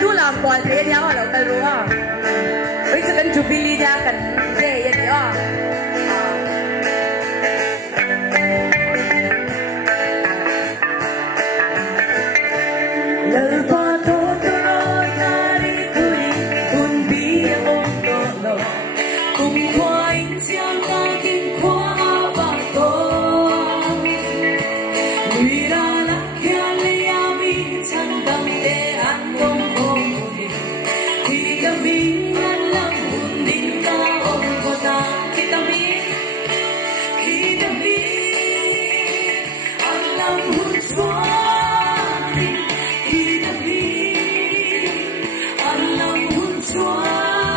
du làm bò thế nhau ở đâu taรู้อ่ะbây giờ cần chụp Billy ra cần dễ vậy đó lời qua thô tôi cari curi un bia mondo lo cùng qua anh chiang ta kim qua và to người đã lắc kia liami chẳng đam để ăn không không khi ta mình ăn lắm buồn đi ta ôm cô ta khi ta mình ăn lắm buồn xóa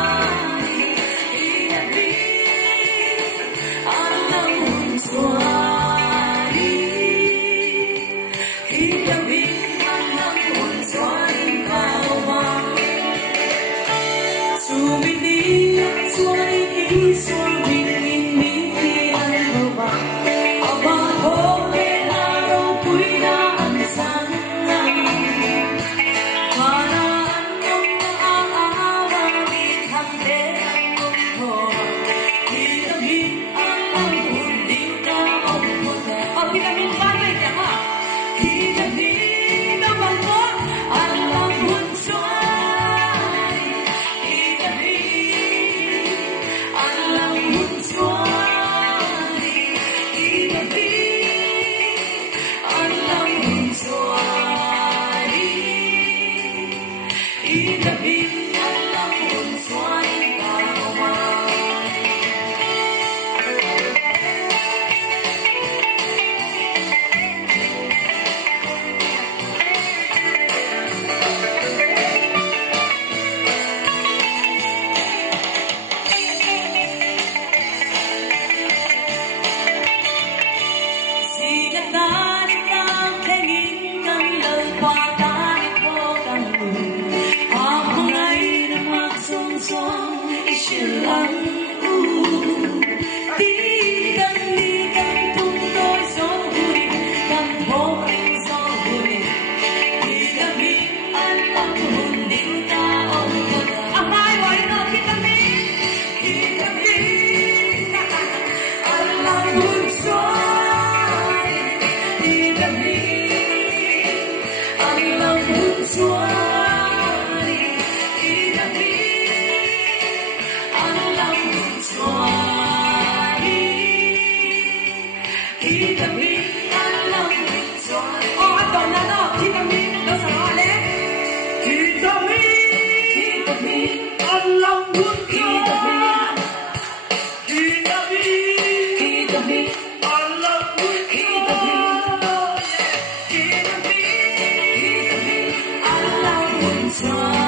Try